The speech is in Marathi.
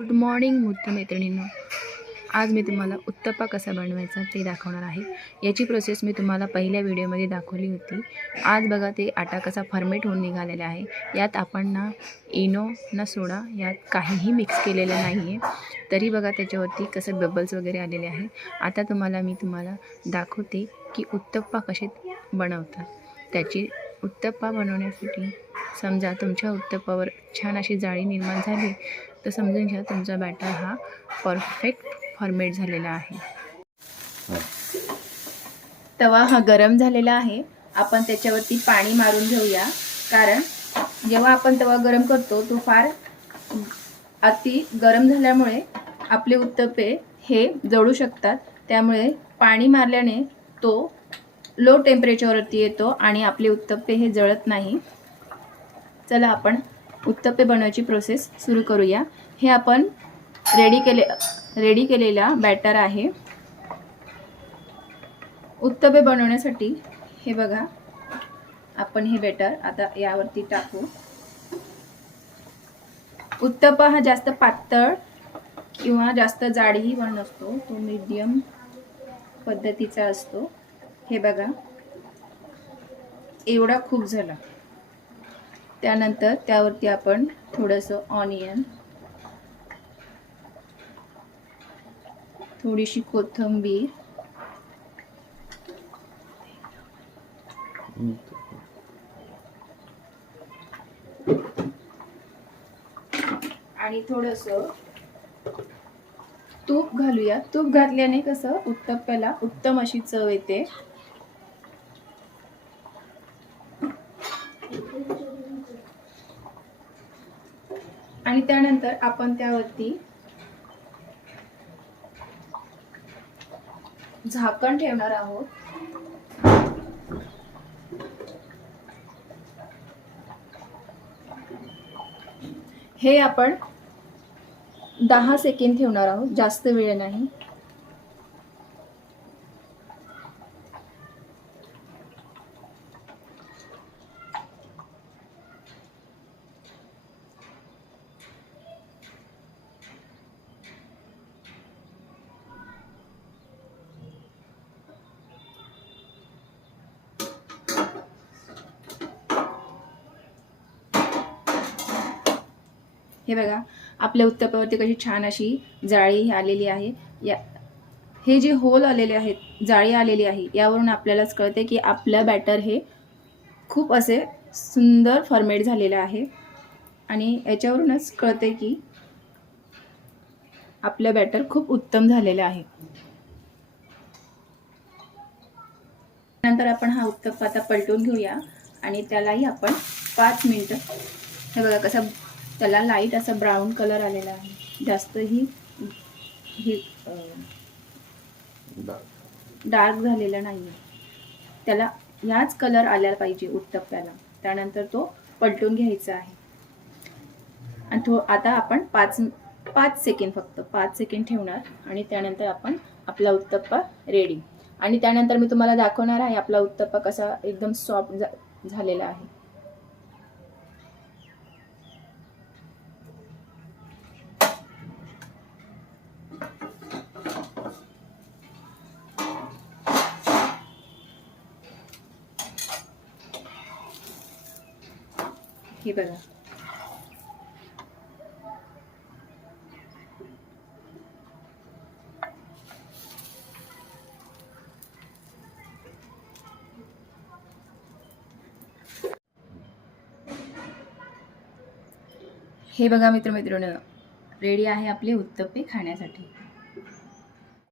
गुड मॉर्निंग मित्रमैत्रिणींनो, आज मी तुम्हाला उत्तप्पा कसा बनवायचा ते दाखवणार आहे। याची प्रोसेस मी तुम्हाला पहिल्या व्हिडिओमध्ये दाखवली होती। आज बघा ते आटा कसा फर्मेट होऊन निघालेला आहे। यात आपण ना इनो ना सोडा यात काहीही मिक्स केलेलं नाही आहे, तरी बघा त्याच्यावरती कसं बबल्स वगैरे आलेले आहे। आता मी तुम्हाला दाखवते की उत्तप्पा कसे बनवतात। त्याची उत्तप्पा बनवण्यासाठी समजा तुमच्या उत्तप्पावर छान अशी जाळी निर्माण झाली तर समजून घ्या तुमचा बॅटर हा परफेक्ट फॉर्मेट झालेला आहे। तवा हा गरम झालेला आहे। आपण त्याच्यावरती पाणी मारून घेऊया, कारण जेव्हा आपण तवा गरम करतो तो फार अति गरम झाल्यामुळे आपले उत्तप्पे हे जळू शकतात। त्यामुळे पाणी मारल्याने तो लो टेम्परेचरवरती येतो आणि आपले उत्तप्पे हे जळत नाही। चला आपण उत्तप्पे बनवायची प्रोसेस सुरू करूया। हे आपण रेडी केलेला बॅटर आहे। उत्तप्पे बनवण्यासाठी हे बघा, आपण हे बॅटर आता यावरती टाकू। उत्तप्पा हा जास्त पातळ किंवा जास्त जाडही पण नसतो, तो मीडियम पद्धतीचा असतो। हे बघा, एवढा खूप झाला। त्यानंतर त्यावरती आपण थोडंसं ऑनियन, थोडीशी कोथिंबीर आणि थोडंसं तूप घालूया। तूप घातल्याने कसं उत्तप्प्याला उत्तम अशी चव येते। आणि त्यानंतर आपण त्यावरती झाकण ठेवणार आहोत। हे आपण 10 सेकंद ठेवणार आहोत, जास्त वेळ नाही। हे बघा, आपल्या उत्तप्प्यावरती कशी छान अशी जाळी आलेली आहे। हे जे होल आलेले आहेत, जाळी आलेली आहे, यावरून आपल्यालाच कळते की आपला बॅटर हे खूप असे सुंदर फॉर्मेट झालेलं आहे। आणि याच्यावरूनच कळते की आपलं बॅटर खूप उत्तम झालेलं आहे। नंतर आपण हा उत्तप्पा आता पलटून घेऊया आणि त्यालाही आपण 5 मिनिटं, हे बघा कसं त्याला लाईट असा ब्राऊन कलर आलेला आहे, जास्तही डार्क झालेला नाही आहे। त्याला याच कलर आला पाहिजे उत्तप्प्याला। त्यानंतर तो पलटून घ्यायचा आहे आणि आता आपण 5 सेकंद, फक्त 5 सेकंद ठेवणार आणि त्यानंतर आपण आपला उत्तप्पा रेडी। आणि त्यानंतर मी तुम्हाला दाखवणार आहे आपला उत्तप्पा कसा एकदम सॉफ्ट झालेला आहे। हे बघा, हे बघा मित्रमैत्रिणींनो, रेडी आहे आपले उत्तप्पे खाण्यासाठी।